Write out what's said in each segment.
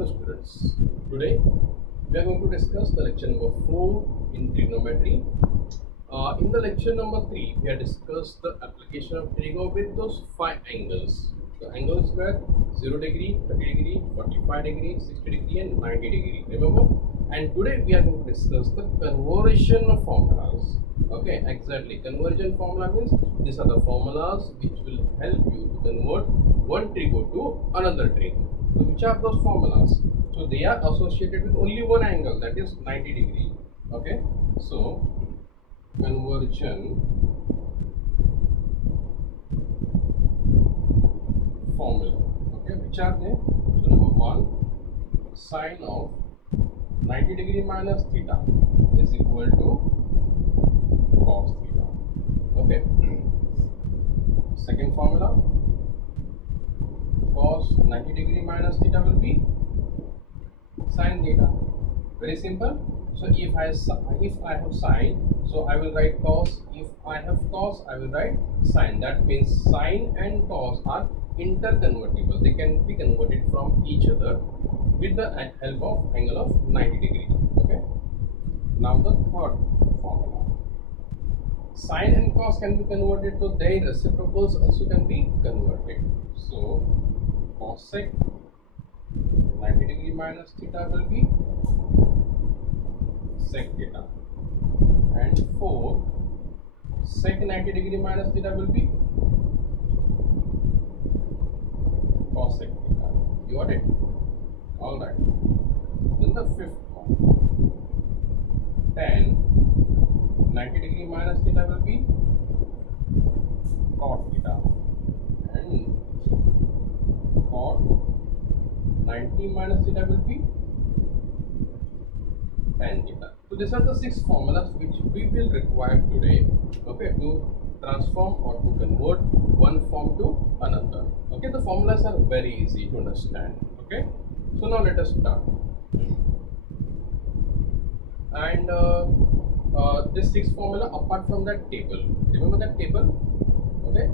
Hello students, today we are going to discuss the lecture number 4 in trigonometry. In the lecture number 3, we have discussed the application of trigo with those 5 angles. The angles were 0 degree, 30 degree, 45 degree, 60 degree and 90 degree, remember? And today we are going to discuss the conversion of formulas. Okay, exactly. Conversion formula means these are the formulas which will help you to convert one trigo to another trigo. So which are those formulas? So they are associated with only one angle, that is 90 degree. Okay, so conversion formula. Okay, which are they? So number 1, sine of 90 degree minus theta is equal to cos theta. Okay. Second formula, cos 90 degree minus theta will be sin theta. Very simple. So if I have sine, so I will write cos. If I have cos, I will write sine. That means sine and cos are interconvertible. They can be converted from each other with the help of angle of 90 degree. Okay. Now the third formula. Sine and cos can be converted to their reciprocals also can be converted. So cosec 90 degree minus theta will be sec theta, and 4 sec 90 degree minus theta will be cosec theta. You got it? Alright. Then the fifth one, tan 90 degree minus theta will be cot theta, and cot 90 minus theta will be tan theta. So these are the 6 formulas which we will require today, okay, to transform or to convert one form to another. Okay, the formulas are very easy to understand. Okay, so now let us start. And this 6 formula apart from that table, remember that table? Okay,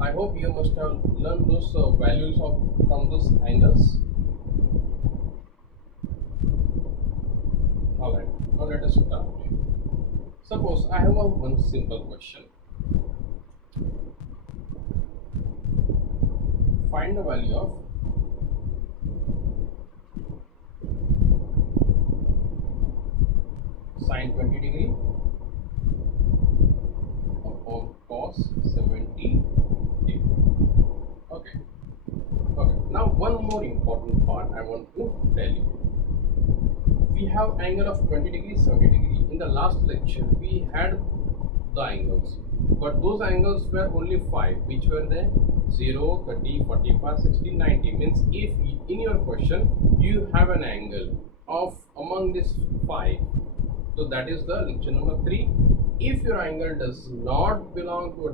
I hope you must have learned those values of from those angles. Alright, now let us start. Suppose I have one simple question. Find the value of sine 20 degree upon cos 70 degree. Okay. Okay. Now one more important part I want to tell you. We have angle of 20 degree, 70 degree. In the last lecture, we had the angles, but those angles were only 5, which were there 0, 30, 45, 60, 90. Means if in your question you have an angle of among these 5, so that is the lecture number 3. If your angle does not belong to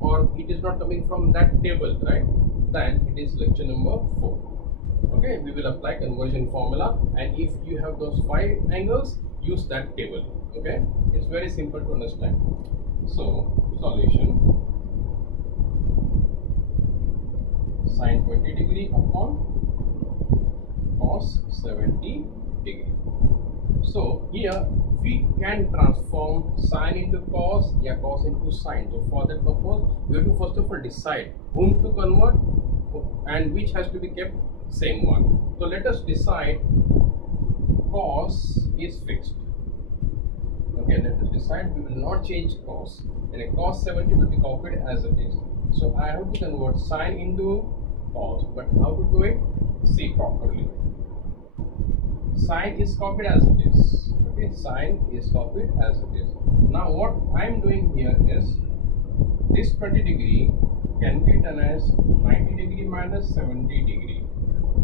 or it is not coming from that table, right, then it is lecture number 4. Okay, we will apply conversion formula, and if you have those 5 angles, use that table. Okay, it's very simple to understand. So solution, sine 20 degree upon cos 70 degree. So here we can transform sine into cos, cos into sine. So for that purpose, we have to first of all decide whom to convert and which has to be kept same one. So let us decide cos is fixed. Okay, let us decide we will not change cos, and a cos 70 will be copied as it is. So I have to convert sine into cos, but how to do it? See properly. Sine is copied as it is. Okay, sine is copied as it is. Now what I am doing here is this 20 degree can be done as 90 degree minus 70 degree.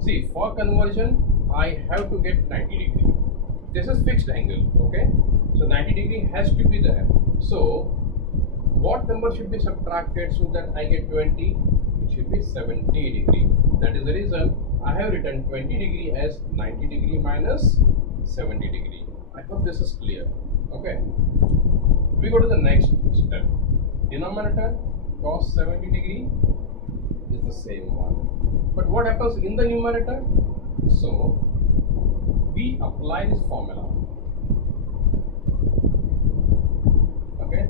See, for conversion I have to get 90 degree. This is fixed angle. Okay, so 90 degree has to be there. So what number should be subtracted so that I get 20? It should be 70 degree. That is the reason I have written 20 degree as 90 degree minus 70 degree. I hope this is clear. Okay, we go to the next step. Denominator cos 70 degree is the same one, but what happens in the numerator? So we apply this formula. Okay,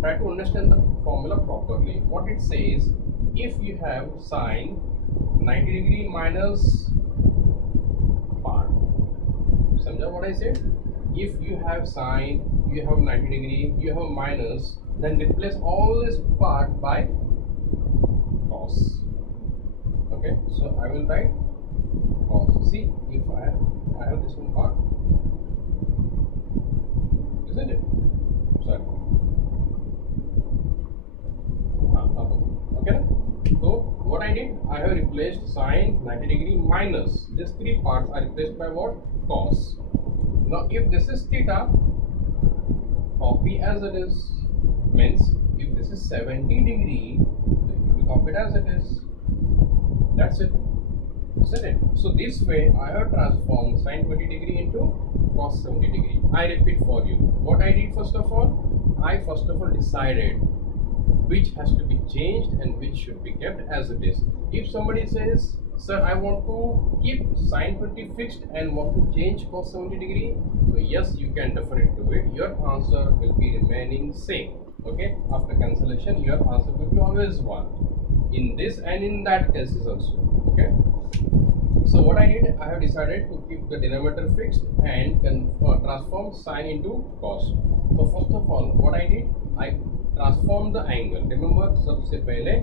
try to understand the formula properly. What it says, if you have sine 90 degree minus part, samjha what I said? If you have sine, you have 90 degree, you have minus, then replace all this part by cos. Okay, so I will write cos. See, if I have this one part, isn't it? Sorry. Okay. So what I did, I have replaced sine 90 degree minus. These three parts are replaced by what? Cos. Now if this is theta, copy as it is. Means if this is 70 degree, then we copy it as it is. That's it. Isn't it? So this way I have transformed sine 20 degree into cos 70 degree. I repeat for you. What I did first of all, I first of all decided which has to be changed and which should be kept as it is. If somebody says, sir, I want to keep sine 20 fixed and want to change cos 70 degree, so yes, you can definitely do it. Your answer will be remaining same. Okay, after cancellation, your answer will be always 1 in this and in that cases also. Okay, so what I did, I have decided to keep the denominator fixed and transform sine into cos. So first of all, what I did, I transform the angle. Remember, सबसे पहले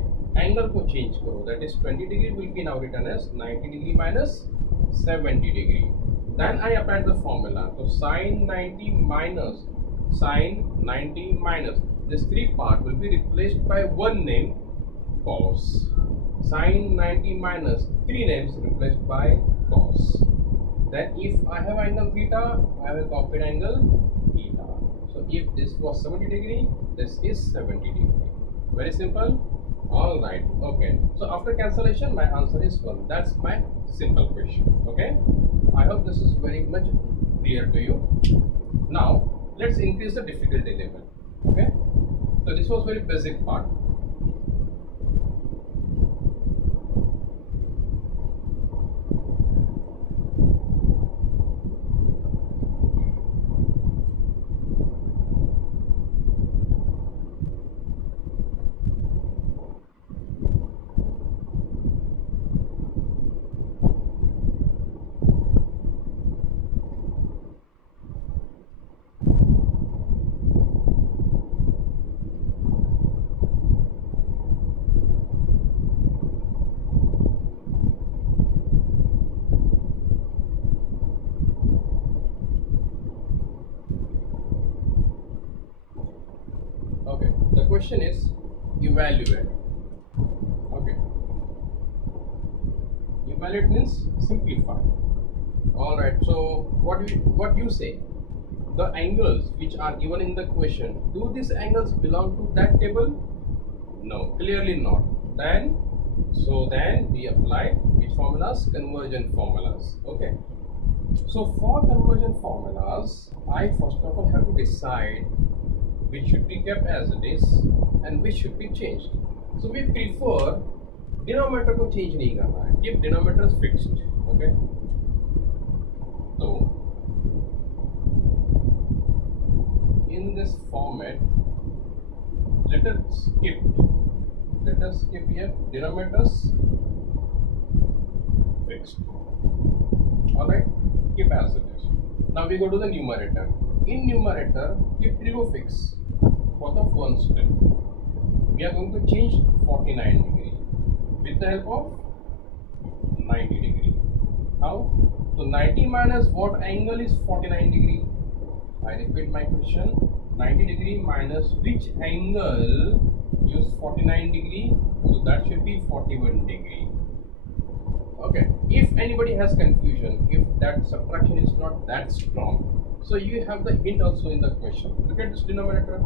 angle को change करो. That is 20 degree will be now written as 90 degree minus 70 degree. Then I applied the formula. So sine 90 minus sine 90 minus. This three part will be replaced by one name, cos. Sine 90 minus three names replaced by cos. Then if I have angle theta, I have copied angle theta. So if this was 70 degree, this is 70 degree. Very simple. All right. Okay. So after cancellation, my answer is 1. That's my simple question. Okay. I hope this is very much clear to you. Now let's increase the difficulty level. Okay. So this was very basic part. Okay, the question is evaluate. Okay, evaluate means simplify. All right, so what you say, the angles which are given in the question, do these angles belong to that table? No, clearly not. Then we apply which formulas? Conversion formulas. Okay, so for conversion formulas, I first of all have to decide which should be kept as it is and which should be changed. So we prefer denominator को change नहीं करना है, keep denominators fixed. Okay, so in this format, let us skip here denominators fixed. All right, keep as it is. Now we go to the numerator. In numerator, keep trigo fixed. For the first step, we are going to change 49 degree with the help of 90 degree. How? So 90 minus what angle is 49 degree? I repeat my question. 90 degree minus which angle use 49 degree? So that should be 41 degree. Okay. If anybody has confusion, if that subtraction is not that strong, so you have the hint also in the question. Look at this denominator.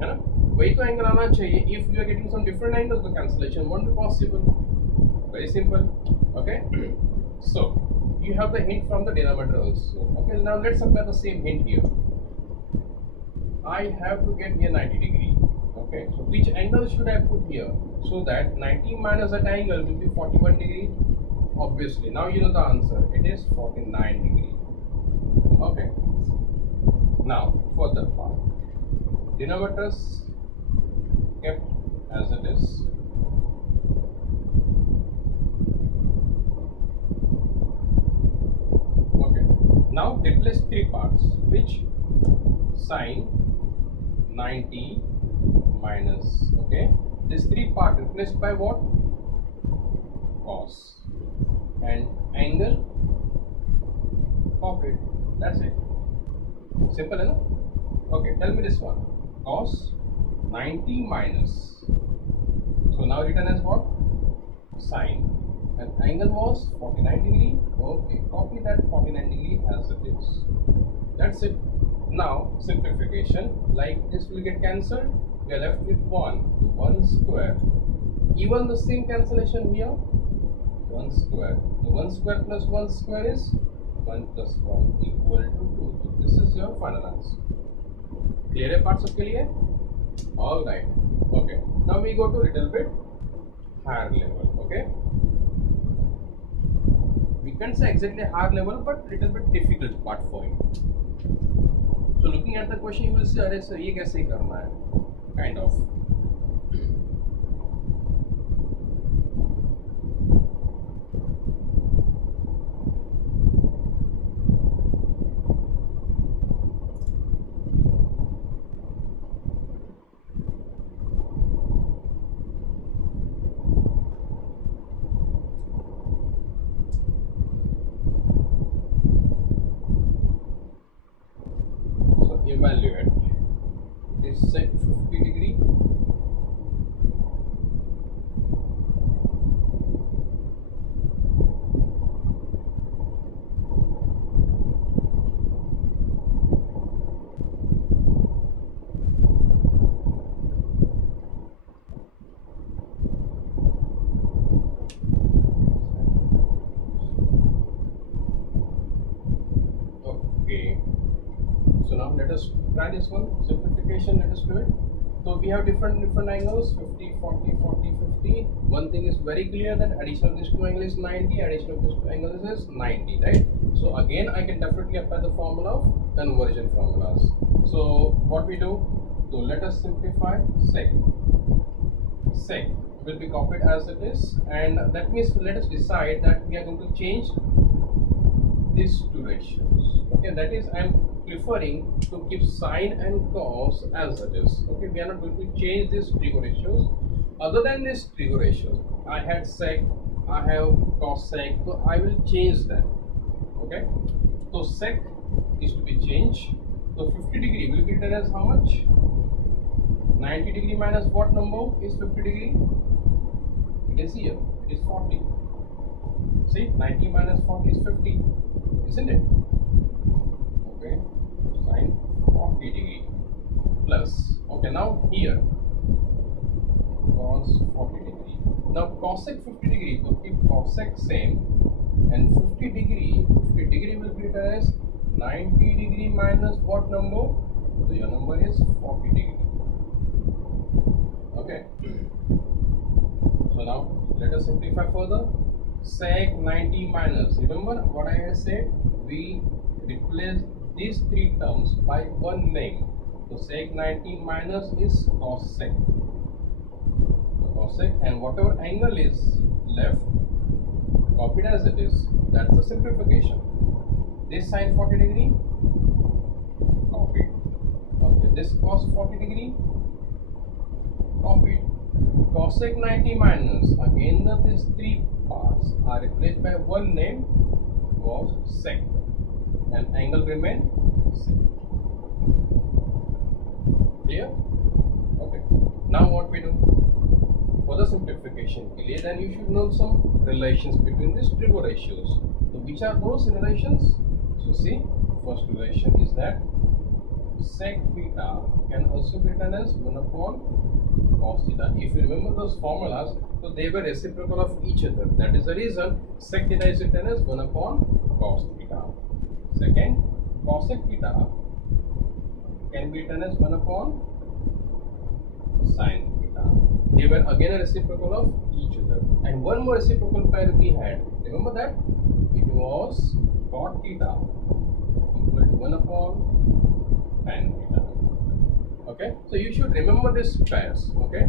है ना, वही तो angle आना चाहिए. If you are getting some different angles, the cancellation won't be possible. Very simple. Okay. So you have the hint from the denominator also. Okay. Now let's apply the same hint here. I have to get here 90 degree. Okay. So which angle should I put here? So that 90 minus that angle will be 41 degree. obviously now you know the answer. It is 49 degree. Okay. Now further part. Denominators kept as it is. Okay. Now replace three parts. Which? Sine 90 minus. Okay. This three part replaced by what? Cos. And angle, copy. That's it. Simple enough. Okay, tell me this one. Cos 90 minus. So now written as what? Sine. And angle was 49 degree. Okay, copy that 49 degree as it is. That's it. Now simplification. Like this will get cancelled. We are left with 1 square. Even the same cancellation here. 1 square. So 1 square plus 1 square is 1 plus 1 equal to 2. So this is your final answer. Clear है parts सबके लिए? All right. Okay. Now we go to little bit higher level. Okay. We can't say exactly higher level, but little bit difficult part for you. So looking at the question, you will say, अरे sir ये कैसे करना है? Kind of. Evaluate. It is set 50 degree. Okay. So now let us try this one. Simplification, let us do it. So we have different angles, 50, 40, 40, 50. One thing is very clear, that addition of this two angle is 90, addition of this two angles is 90, right? So again I can definitely apply the formula of conversion formulas. So what we do, so let us simplify. Sec will be copied as it is, and that means let us decide that we are going to change these two ratios. Okay, that is, I am preferring to keep sine and cos as it is. Okay, we are not going to change these trigo ratios. Other than these trigo ratios, I had sec, I have cosec, so I will change them. Okay, so sec is to be changed. So 50 degree will be written as how much? 90 degree minus what number is 50 degree? It is here, it is 40. See, 90 minus 40 is 50, isn't it? Okay, sine 40 degree plus. Okay, now here cos 40 degree. Now cosec 50 degree, so keep cosec same, and 50 degree will be written as 90 degree minus what number? So your number is 40 degree. Okay. So now let us simplify further. Sec 90 minus. Remember what I have said? We replace these three terms by one name. So sec 90 minus is cosec. So cosec, and whatever angle is left, copied as it is. That's the simplification. This sine 40 degree, copied. Okay, this cos 40 degree, copied. Cosec 90 minus, again these three parts are replaced by one name, was sec, and angle remain same. Clear? Okay. Now what we do? For the simplification clear, then you should know some relations between these trigo ratios. So which are those relations? So see, first relation is that sec theta can also be written as 1 upon cos theta. If you remember those formulas, so they were reciprocal of each other. That is the reason sec theta is written as 1 upon cos theta. Second, cosec theta can be written as 1 upon sin theta. They were again a reciprocal of each other. And one more reciprocal pair we had. Remember that? It was cot theta equal to 1 upon tan theta. Okay, so you should remember these pairs. Okay,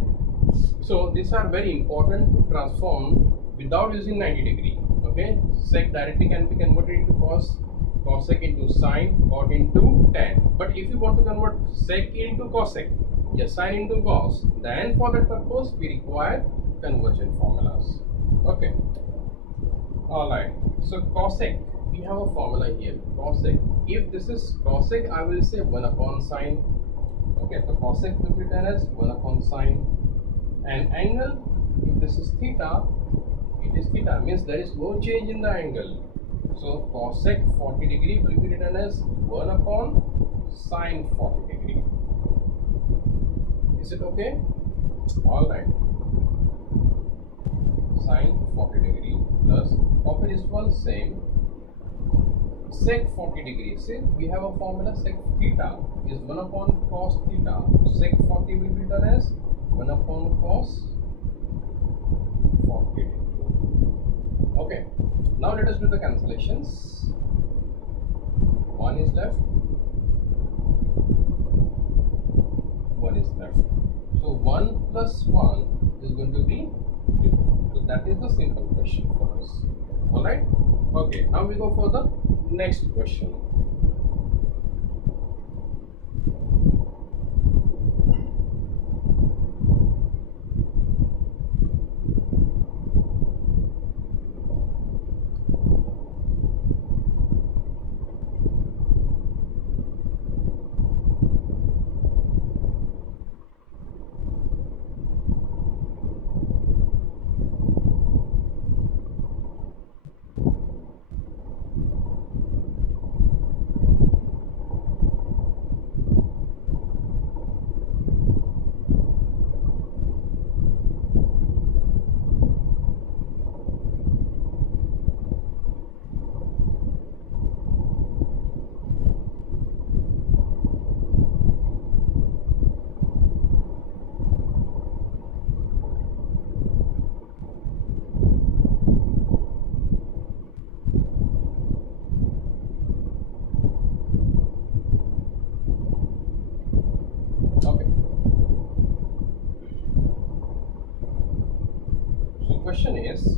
so these are very important to transform without using 90 degree. Okay, sec directly can be converted into cos, cosec into sine, cot into tan. But if you want to convert sec into cosec, yeah, sine into cos, then for that purpose we require conversion formulas. Okay, all right. So cosec, we have a formula here. Cosec. If this is cosec, I will say 1 upon sine. Okay, so cosec will be written as 1 upon sine. And angle, if this is theta, it is theta, means there is no change in the angle. So cosec 40 degree will be written as 1 upon sine 40 degree. Is it okay? All right. Sine 40 degree plus copy this one same sec 40 degree. See, we have a formula sec theta is 1 upon cos theta. Sec 40 will be written as 1 upon cos 40 degree. Okay, now let us do the cancellations. 1 is left, 1 is left. So 1 plus 1 is going to be 2. So that is the simple question for us. Alright? Okay, now we go for the next question. Okay. So question is,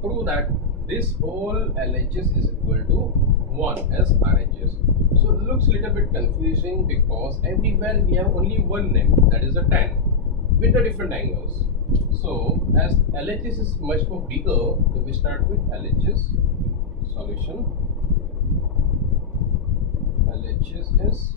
prove that this whole LHS is equal to 1 as RHS. So it looks a little bit confusing because everywhere we have only one name, that is a tan, with the different angles. So as LHS is much more bigger, so we start with LHS solution. LHS is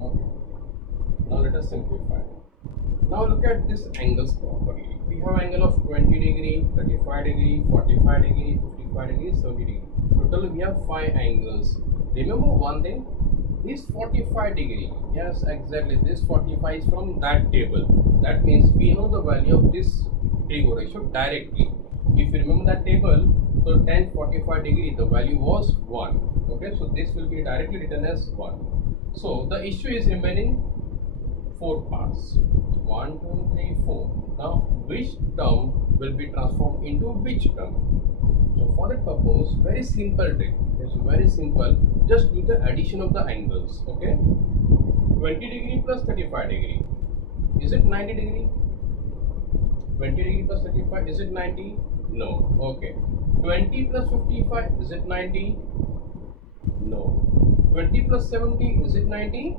okay. Now let us simplify. Now look at this angles properly. We have angle of 20 degree, 35 degree, 45 degree, 55 degree, 70 degree. Total we have 5 angles. Remember one thing, this 45 degree, yes exactly, this 45 is from that table. That means we know the value of this trigo ratio directly. If you remember that table, so tan 45 degree, the value was 1. Okay, so this will be directly written as 1. So the issue is remaining 4 parts. 1, 2, 3, 4. Now, which term will be transformed into which term? So, for that purpose, very simple trick. It's very simple. Just do the addition of the angles. Okay? 20 degree plus 35 degree. Is it 90 degree? 20 degree plus 35. Is it 90? No. Okay. 20 plus 55. Is it 90? No. 20 plus 70. Is it 90?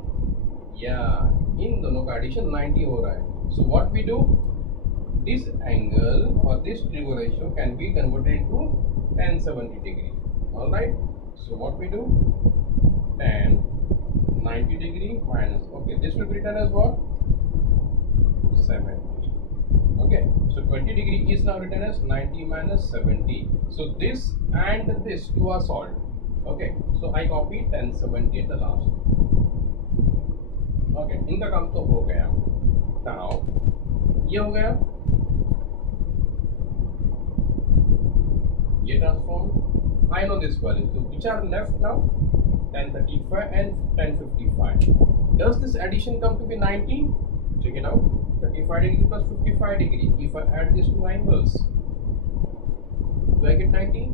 Yeah, इन दोनों का addition 90 हो रहा है. So what we do, this angle or this trigo ratio can be converted into tan 70 degree. All right. So what we do, tan 90 degree minus, okay, this will be written as what? 70. Okay. So 20 degree is now written as 90 minus 70. So this and this two are solved. Okay. So I copy tan 70 at the last. Okay, इनका काम तो हो गया. Now ये हो गया. get transformed. I know this value. So which are left now? 1035 and 1055. Does this addition come to be 90? Check it out. 35 degree plus 55 degree. If I add these two angles, do I get 90?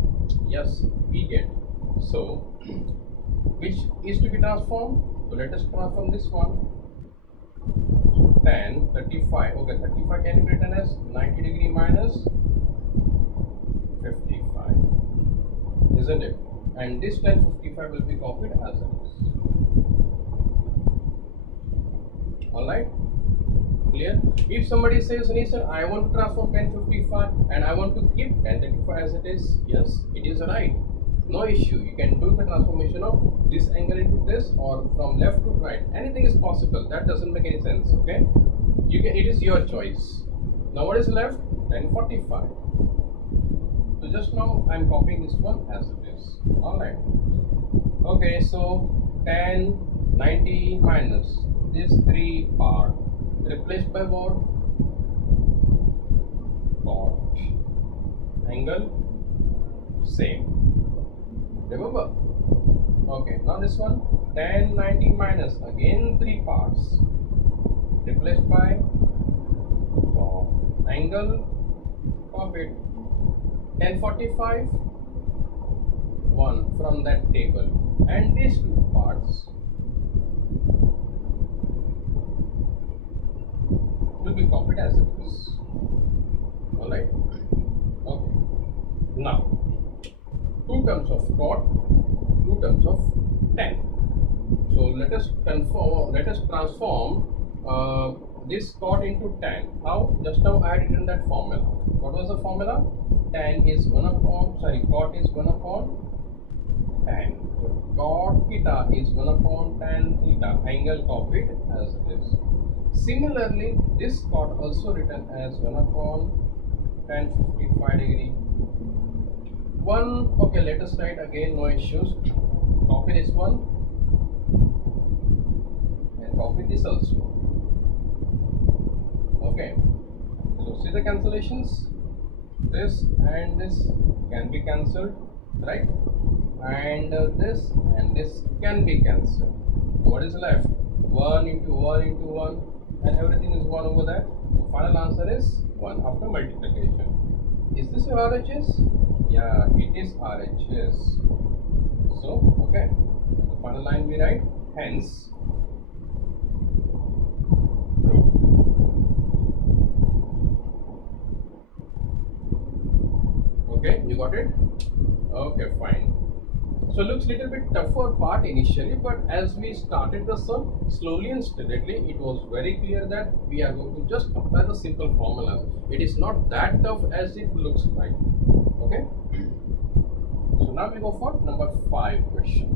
Yes, we get. So which is to be transformed? So let us transform this one. 10, 35. Okay, 35 can be written as 90 degree minus 55, isn't it? And this 1055 will be copied as it is. Alright? Clear? If somebody says, Nissan, I want to transform 1055 and I want to keep 1035 as it is, yes, it is right. No issue. You can do the transformation of this angle into this or from left to right. Anything is possible. That doesn't make any sense. Okay? You can. It is your choice. Now what is left? 1045. So just now I'm copying this one as it is. Alright. Okay, so 1090 minus this 3 part replaced by what? Cot. Angle same. Remember? Okay, now this one 1090 minus again 3 parts replaced by angle copied. 1045 1 from that table and these 2 parts will be copied as it is. Alright? Okay. Now 2 terms of cot, 2 terms of 10. So let us transform this cot into 10. How? Just now I had written that formula. What was the formula? Cot is 1 upon 10. So cot theta is 1 upon tan theta. Angle copied as it is. Similarly, this cot also written as 1 upon tan 55 degree. Okay, let us write again, no issues. Copy this one and copy this also. Okay, so see the cancellations. This and this can be cancelled, right? And this and this can be cancelled. What is left? 1 into 1 into 1, and everything is 1 over that. The final answer is 1 after multiplication. Is this your RHS? Yeah, it is RHS. So, okay, the final line we write, hence, true. Okay, you got it? Okay, fine. So looks little bit tougher part initially, but as we started the sum, slowly and steadily, it was very clear that we are going to just apply the simple formulas. It is not that tough as it looks like. Okay? So now we go for number 5 question.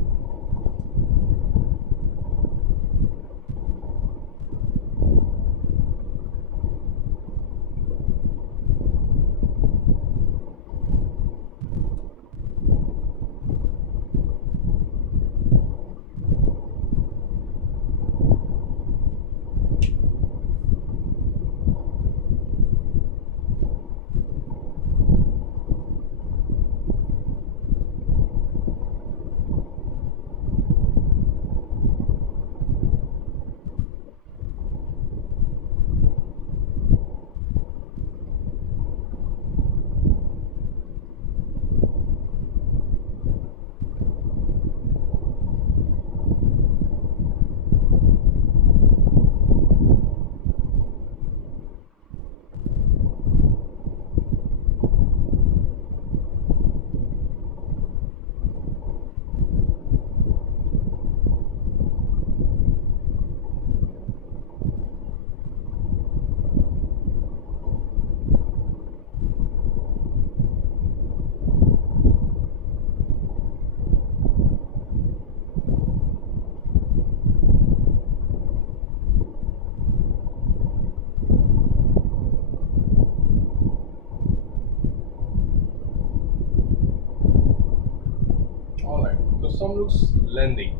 Sum looks lengthy,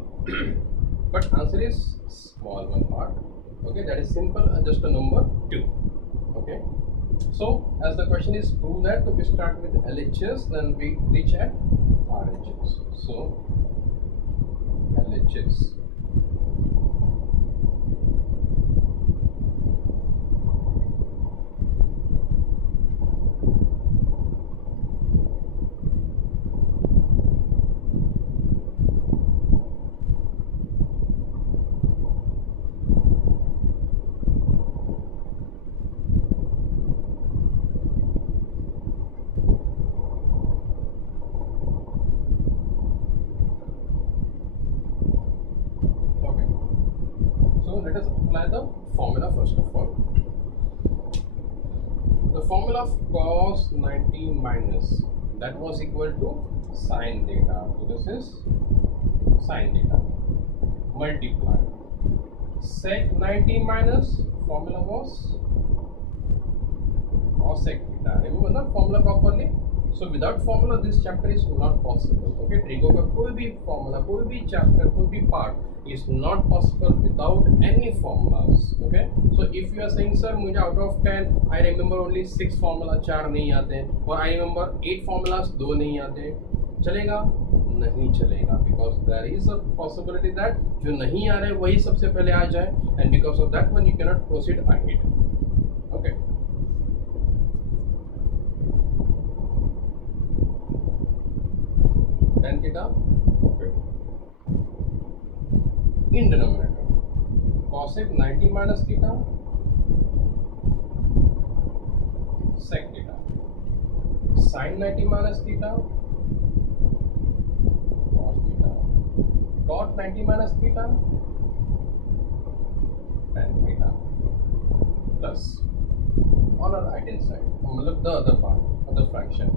but answer is small one part. Okay, that is simple, just a number 2. Okay, So as the question is prove that, so we start with LHS, then we reach at RHS. So LHS. Okay. So let us apply the formula first of all. The formula of cos 90 minus, that was equal to sine theta. So this is sine theta multiply sec 90 minus, formula was cos sec theta. Remember the formula properly. So without formula this chapter is not possible. Okay, trigo का कोई भी formula, कोई भी chapter, कोई भी part is not possible without any formulas. Okay, so if you are saying sir मुझे out of 10 I remember only 6 formula, 4 नहीं आते, और I remember 8 formulas, 2 नहीं आते, चलेगा? नहीं चलेगा, because there is a possibility that जो नहीं आ रहे वही सबसे पहले आ जाए, and because of that one you cannot proceed ahead. Okay. Tan theta, okay. In denominator, cosec 90 minus theta, sec theta, sin 90 minus theta, cos theta, cot 90 minus theta, tan theta, plus on our right hand side, मतलब the other part, other fraction,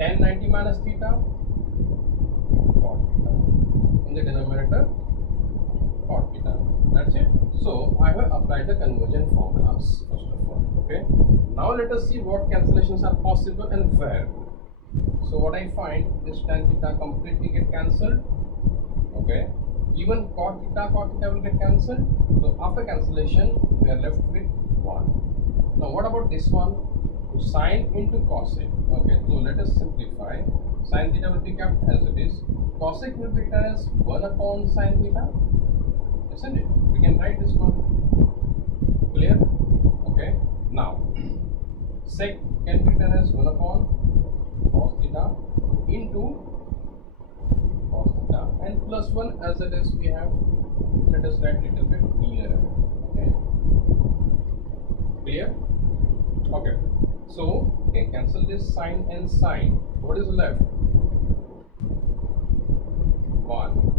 tan 90 minus theta, cot theta, in the denominator cot theta. That's it. So I have applied the conversion formulas first of all. Okay. Now let us see what cancellations are possible and where. So what I find, this tan theta completely get cancelled. Okay. Even cot theta will get cancelled. So after cancellation, we are left with 1. Now what about this one? Sine into cosec. Okay. So let us simplify. Sin theta will be kept as it is. Cosec will be written as 1 upon sin theta. Isn't it? We can write this one. Clear? Okay. Now, sec can be written as 1 upon cos theta into cos theta, and plus 1 as it is we have. Let us write little bit nearer. Okay. Clear? Okay. So, we can cancel this sine and sine. What is left? 1.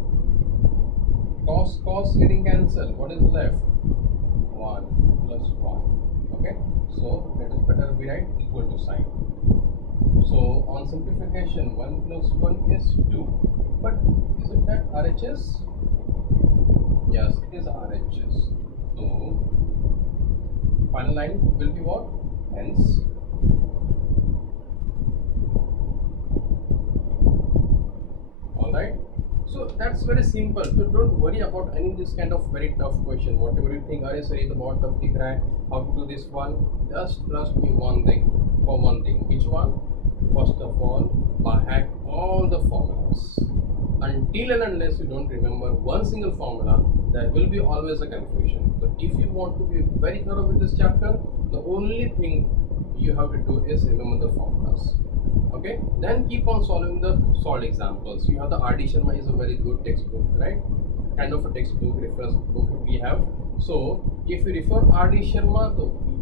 Cos getting cancelled. What is left? 1 plus 1. Okay. So it is better we write equal to sign. So on simplification, 1 plus 1 is 2. But is it that RHS? Yes, it is RHS. So final line will be what? Hence. Alright. So that's very simple. So don't worry about any this kind of very tough question. Whatever you think, are sorry, the बहुत tough दिख रहा है, how to do this one? Just trust me one thing. For one thing, which one? First of all, by hack all the formulas. Until and unless you don't remember one single formula, there will be always a confusion. But if you want to be very thorough with this chapter, the only thing you have to do is remember the formulas. Okay, then keep on solving the solved examples. You have the R.D. Sharma is a very good textbook, right? Kind of a textbook, reference book we have. So if you refer R.D. Sharma,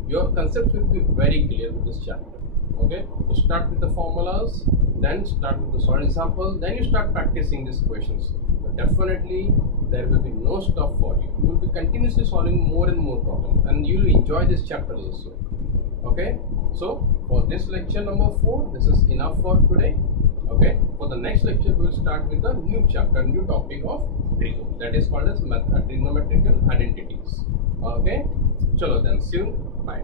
your concepts will be very clear with this chapter. Okay, so start with the formulas, then start with the solved examples, then you start practicing these questions. But definitely there will be no stop for you. You will be continuously solving more and more problems, and you will enjoy this chapter also. Okay, so for this lecture number 4, this is enough for today. Okay, for the next lecture we will start with a new chapter, new topic of trigo, that is called as trigonometrical identities. Okay, chalo then, see you, bye.